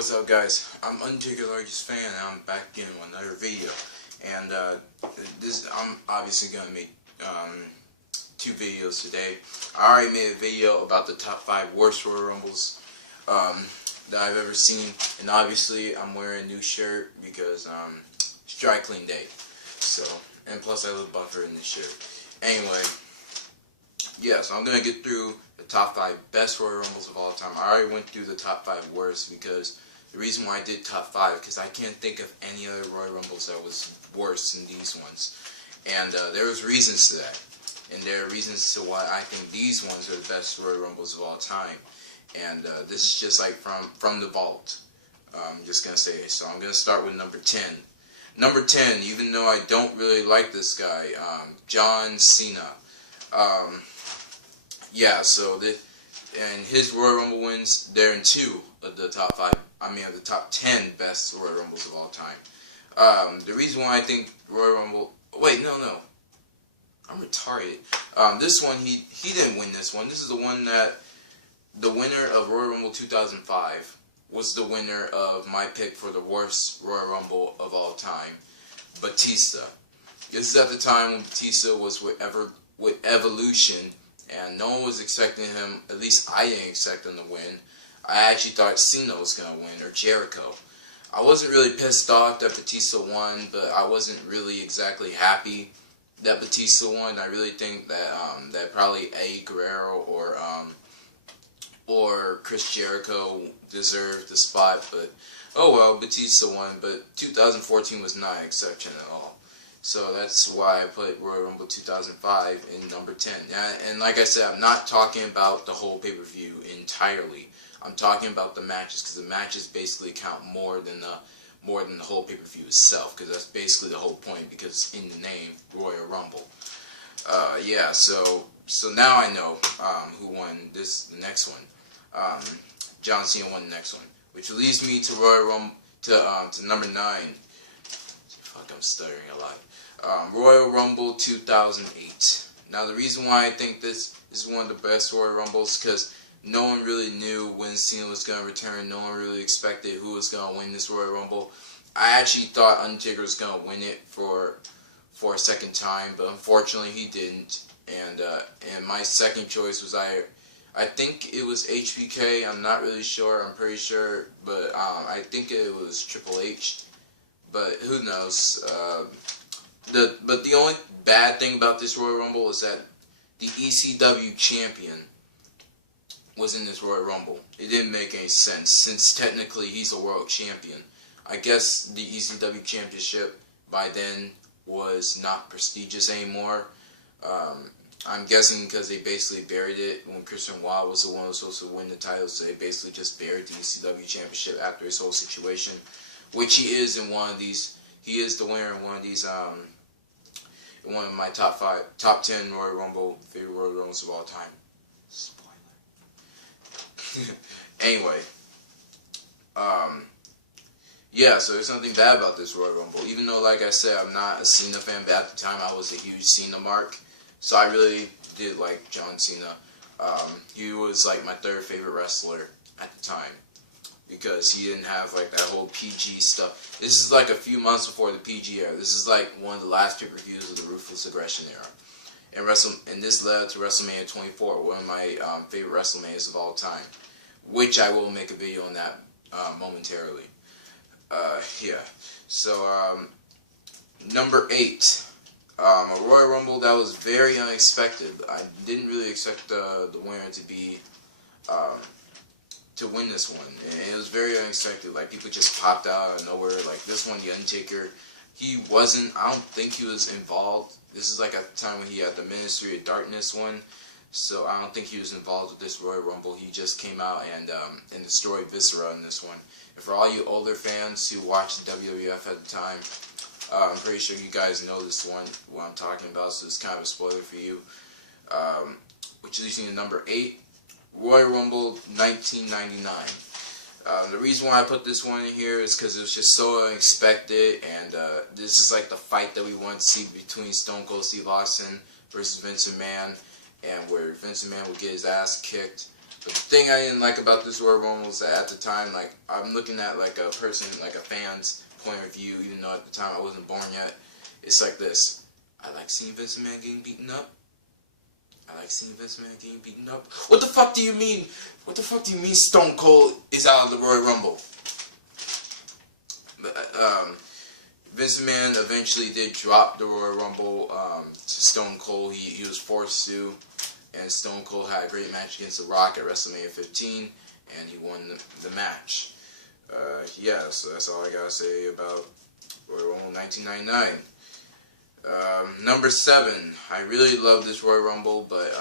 What's up, guys? I'm Undertaker Largest Fan, and I'm back again with another video. And I'm obviously gonna make two videos today. I already made a video about the top 5 worst Royal Rumbles that I've ever seen, and obviously I'm wearing a new shirt because it's dry clean day. So, and plus I look buffer in this shirt. Anyway, yeah, so I'm gonna get through the top 5 best Royal Rumbles of all time. I already went through the top 5 worst because the reason why I did top 5 because I can't think of any other Royal Rumbles that was worse than these ones, and there was reasons to that, and there are reasons to why I think these ones are the best Royal Rumbles of all time. And this is just like from the vault. I'm just gonna say it. So I'm gonna start with number 10. Number 10, even though I don't really like this guy, John Cena. Yeah, so and his Royal Rumble wins, they're in 2 of the top 5. I mean, of the top 10 best Royal Rumbles of all time. The reason why I think Royal Rumble. Wait, no. I'm retarded. This one, he didn't win this one. This is the one that the winner of Royal Rumble 2005 was the winner of my pick for the worst Royal Rumble of all time, Batista. This is at the time when Batista was with Evolution, and no one was expecting him. At least I didn't expect him to win. I actually thought Cena was going to win, or Jericho. I wasn't really pissed off that Batista won, but I wasn't really exactly happy that Batista won. I really think that that probably Eddie Guerrero or Chris Jericho deserved the spot, but oh well, Batista won. But 2014 was not an exception at all. So that's why I put Royal Rumble 2005 in number 10. And like I said, I'm not talking about the whole pay-per-view entirely. I'm talking about the matches, because the matches basically count more than the whole pay-per-view itself, because that's basically the whole point, because in the name, Royal Rumble. Yeah, so now I know who won the next one. John Cena won the next one, which leads me to Royal Rumble to number 9. Fuck, I'm stuttering a lot. Royal Rumble 2008. Now the reason why I think this is one of the best Royal Rumbles, because no one really knew when Cena was going to return. No one really expected who was going to win this Royal Rumble. I actually thought Undertaker was going to win it for a second time, but unfortunately he didn't. And my second choice was I think it was HBK. I'm not really sure. I'm pretty sure, but I think it was Triple H. But who knows? But the only bad thing about this Royal Rumble is that the ECW champion was in this Royal Rumble. It didn't make any sense, since technically he's a world champion. I guess the ECW championship by then was not prestigious anymore. I'm guessing because they basically buried it when Christian Wild was the one who was supposed to win the title, so they basically just buried the ECW championship after his whole situation, which he is in one of these. He is the winner in one of these. In one of my top 10 Royal Rumble favorite Royal Rumbles of all time. Anyway, yeah, so there's nothing bad about this Royal Rumble. Even though, like I said, I'm not a Cena fan, but at the time I was a huge Cena mark. So I really did like John Cena. He was like my 3rd favorite wrestler at the time, because he didn't have like that whole PG stuff. This is like a few months before the PG era. This is like one of the last pay-per-views of the Ruthless Aggression era. And this led to WrestleMania 24, one of my favorite WrestleManias of all time, which I will make a video on that momentarily. Yeah. So, number 8, a Royal Rumble that was very unexpected. I didn't really expect the winner to be to win this one, and it was very unexpected. Like, people just popped out of nowhere. Like this one, The Undertaker. I don't think he was involved. This is like at the time when he had the Ministry of Darkness one, so I don't think he was involved with this Royal Rumble. He just came out and destroyed Viscera in this one. And for all you older fans who watched the WWF at the time, I'm pretty sure you guys know this one, what I'm talking about, so it's kind of a spoiler for you. Which leads me to number 8, Royal Rumble 1999. The reason why I put this one in here is because it was just so unexpected, and this is like the fight that we want to see between Stone Cold Steve Austin versus Vince McMahon, and where Vince McMahon would get his ass kicked. But the thing I didn't like about this Royal Rumble was that at the time, like, I'm looking at like a person, like a fan's point of view, even though at the time I wasn't born yet. It's like this. I like seeing Vince McMahon getting beaten up. I like seeing Vince McMahon getting beaten up. What the fuck do you mean? What the fuck do you mean Stone Cold is out of the Royal Rumble? Vince McMahon eventually did drop the Royal Rumble to Stone Cold. He was forced to, and Stone Cold had a great match against The Rock at WrestleMania 15, and he won the match. Yeah, so that's all I gotta say about Royal Rumble 1999. Number 7. I really love this Royal Rumble, but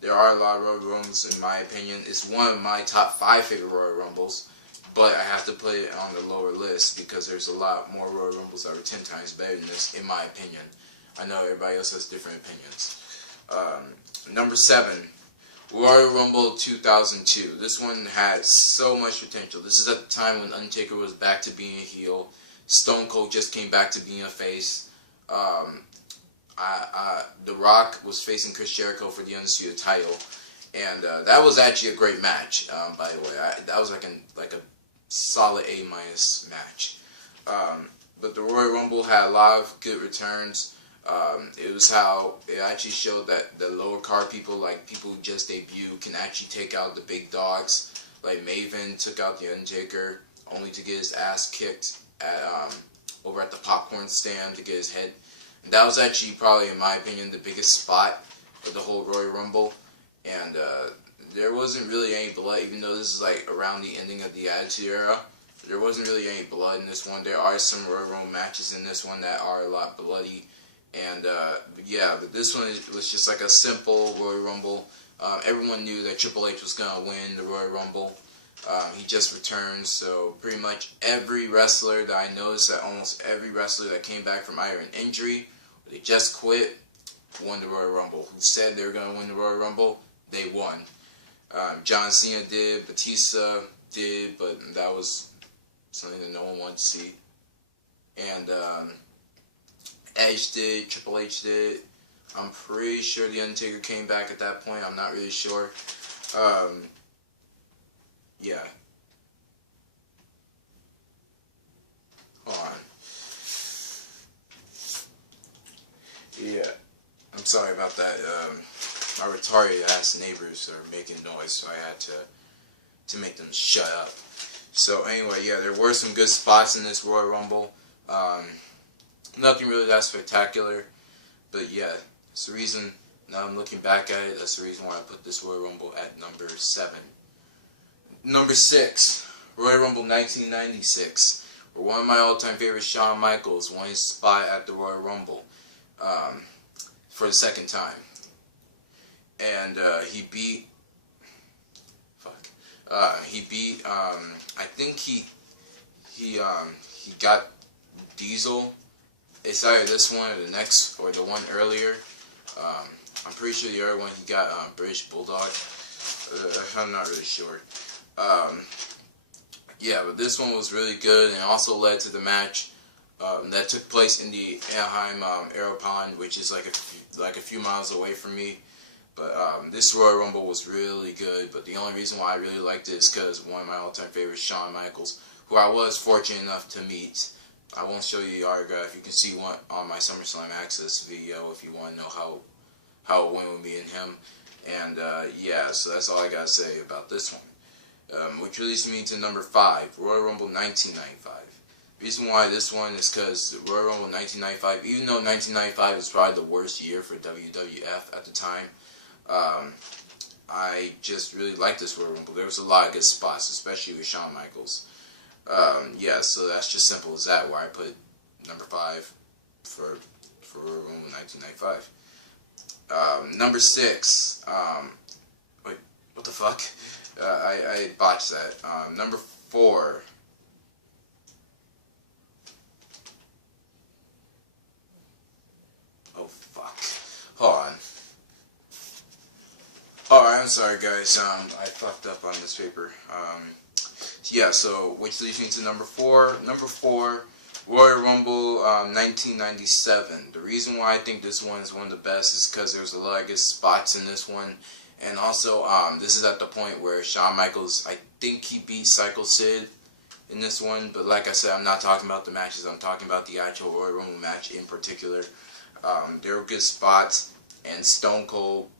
there are a lot of Royal Rumbles in my opinion. It's one of my top 5 favorite Royal Rumbles, but I have to put it on the lower list because there's a lot more Royal Rumbles that are 10 times better than this, in my opinion. I know everybody else has different opinions. Number 7. Royal Rumble 2002. This one had so much potential. This is at the time when Undertaker was back to being a heel. Stone Cold just came back to being a face. The Rock was facing Chris Jericho for the Undisputed title, and that was actually a great match. By the way, that was like a solid A- match. But the Royal Rumble had a lot of good returns. It was how it actually showed that the lower card people, like people who just debut, can actually take out the big dogs. Like Maven took out the Undertaker only to get his ass kicked at over at the popcorn stand to get his head. And that was actually probably, in my opinion, the biggest spot of the whole Royal Rumble. And there wasn't really any blood, even though this is like around the ending of the Attitude Era. There wasn't really any blood in this one. There are some Royal Rumble matches in this one that are a lot bloody. And yeah, but this one was just like a simple Royal Rumble. Everyone knew that Triple H was going to win the Royal Rumble. He just returned, so pretty much every wrestler that I noticed, that almost every wrestler that came back from either an injury or they just quit, won the Royal Rumble. Who said they were going to win the Royal Rumble? They won. John Cena did, Batista did, but that was something that no one wanted to see. And Edge did, Triple H did. I'm pretty sure The Undertaker came back at that point. I'm not really sure. Yeah. Hold on. Yeah. I'm sorry about that. My retarded ass neighbors are making noise, so I had to make them shut up. So anyway, yeah, there were some good spots in this Royal Rumble. Nothing really that spectacular, but yeah, it's the reason, now I'm looking back at it, that's the reason why I put this Royal Rumble at number 7. Number 6, Royal Rumble 1996, where one of my all-time favorites, Shawn Michaels, won his spot at the Royal Rumble for the second time. And he beat, I think he got Diesel. It's either this one or the next, or the one earlier. I'm pretty sure the other one he got British Bulldog. I'm not really sure. Yeah, but this one was really good, and also led to the match that took place in the Anaheim Aero Pond, which is like a few miles away from me. But this Royal Rumble was really good. But the only reason why I really liked it is because one of my all-time favorites, Shawn Michaels, who I was fortunate enough to meet. I won't show you the autograph. You can see one on my SummerSlam Access video if you want to know how it went with me and him. And yeah, so that's all I gotta say about this one. Which leads me to number 5, Royal Rumble 1995. The reason why this one is because the Royal Rumble 1995, even though 1995 was probably the worst year for WWF at the time, I just really liked this Royal Rumble. There was a lot of good spots, especially with Shawn Michaels. Yeah, so that's just simple as that, where I put number 5 for Royal Rumble 1995. Number 6, wait, what the fuck? I botched that. Number 4. Oh, fuck. Hold on. Alright, I'm sorry guys, I fucked up on this paper. Yeah, so, which leads me to number 4. Number 4, Royal Rumble 1997. The reason why I think this one is one of the best is because there's a lot of good spots in this one. And also, this is at the point where Shawn Michaels, I think he beat Psycho Sid in this one, but like I said, I'm not talking about the matches, I'm talking about the actual Royal Rumble match in particular. There were good spots, and Stone Cold,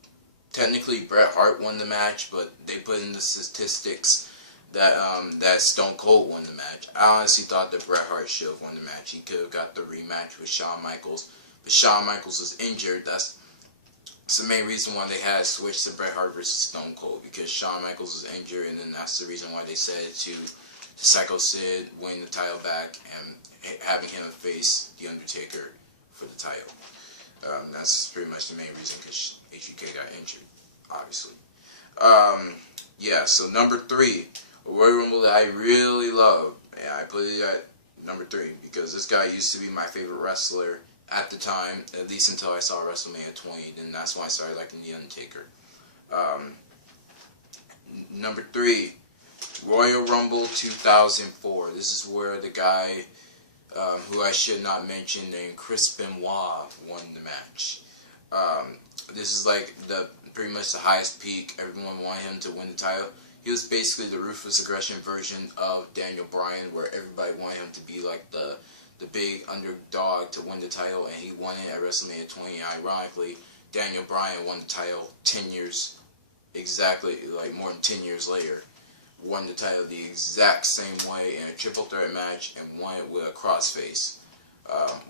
technically Bret Hart won the match, but they put in the statistics that that Stone Cold won the match. I honestly thought that Bret Hart should have won the match. He could have got the rematch with Shawn Michaels, but Shawn Michaels was injured. That's the main reason why they had switched to Bret Hart versus Stone Cold, because Shawn Michaels was injured, and then that's the reason why they said to Psycho Sid win the title back and having him face The Undertaker for the title. That's pretty much the main reason, because HBK got injured, obviously. Yeah, so number 3, a Royal Rumble that I really love, and I put it at number 3 because this guy used to be my favorite wrestler at the time, at least until I saw WrestleMania 20, and that's when I started liking The Undertaker. Number 3, Royal Rumble 2004. This is where the guy who I should not mention, named Chris Benoit, won the match. This is like pretty much the highest peak. Everyone wanted him to win the title. He was basically the Ruthless Aggression version of Daniel Bryan, where everybody wanted him to be like the big underdog to win the title, and he won it at WrestleMania 20. Ironically, Daniel Bryan won the title 10 years, exactly, like more than 10 years later. Won the title the exact same way in a triple threat match and won it with a crossface.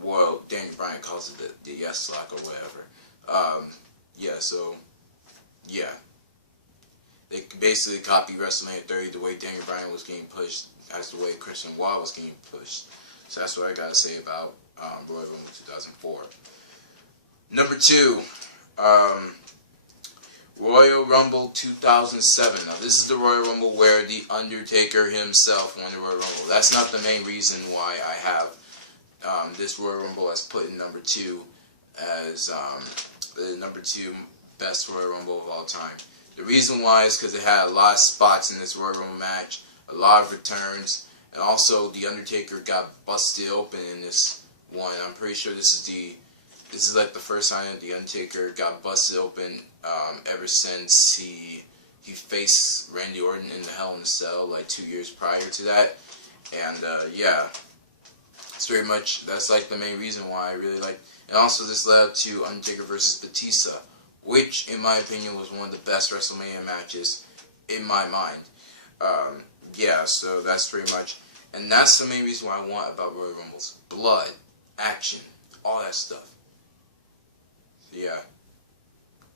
Well, Daniel Bryan calls it the yes lock or whatever. Yeah, so, yeah. They basically copied WrestleMania 30, the way Daniel Bryan was getting pushed, as the way Chris Benoit was getting pushed. So that's what I gotta say about Royal Rumble 2004. Number 2, Royal Rumble 2007. Now this is the Royal Rumble where The Undertaker himself won the Royal Rumble. That's not the main reason why I have this Royal Rumble as put in number 2 as the number 2 best Royal Rumble of all time. The reason why is because it had a lot of spots in this Royal Rumble match, a lot of returns, and also The Undertaker got busted open in this one. I'm pretty sure this is like the first time that The Undertaker got busted open ever since he faced Randy Orton in the Hell in a Cell like 2 years prior to that. And yeah, it's very much, that's like the main reason why I really like. And also this led to Undertaker versus Batista, which in my opinion was one of the best WrestleMania matches in my mind. Yeah, so that's pretty much, and that's the main reason why I want about Royal Rumbles: blood, action, all that stuff. Yeah,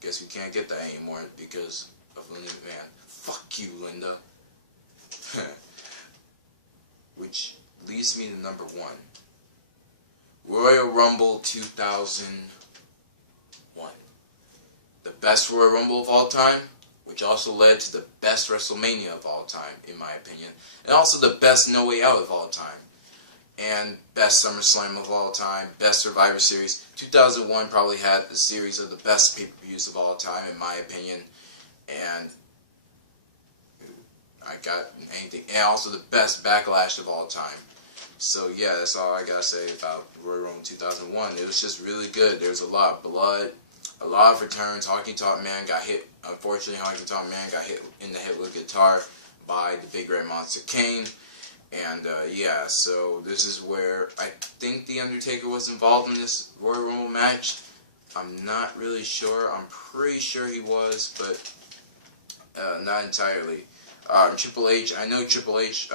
guess we can't get that anymore because of Linda McMahon. Fuck you, Linda. Which leads me to number 1. Royal Rumble 2001. The best Royal Rumble of all time, which also led to the best WrestleMania of all time, in my opinion. And also the best No Way Out of all time. And best SummerSlam of all time, best Survivor Series. 2001 probably had the series of the best pay-per-views of all time, in my opinion. And I got anything. And also the best Backlash of all time. So yeah, that's all I gotta say about Royal Rumble 2001. It was just really good. There was a lot of blood, a lot of returns. Honky Tonk Man got hit. Unfortunately, Honky Tonk Man got hit in the head with a guitar by the Big Red Monster Kane. And yeah, so this is where I think The Undertaker was involved in this Royal Rumble match. I'm not really sure. I'm pretty sure he was, but not entirely. Triple H, I know Triple H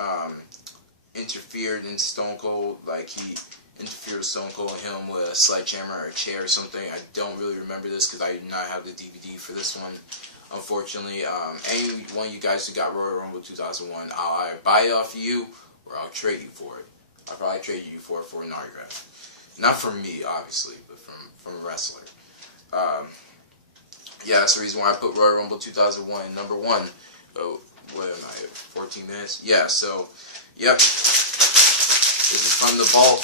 interfered in Stone Cold, like he interfered with Stone Cold and hit him with a sledgehammer or a chair or something. I don't really remember this because I do not have the DVD for this one, unfortunately. Any one of you guys who got Royal Rumble 2001, I'll either buy it off of you or I'll trade you for it. I'll probably trade you for an autograph. Not from me, obviously, but from a wrestler. Yeah, that's the reason why I put Royal Rumble 2001 in number 1. Oh, what am I, 14 minutes? Yeah, so, yep. This is from the vault.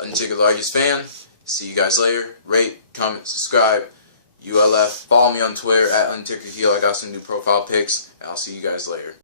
Undertaker, largest fan. See you guys later. Rate, comment, subscribe. ULF. Follow me on Twitter at UntakerHeel. I got some new profile pics. And I'll see you guys later.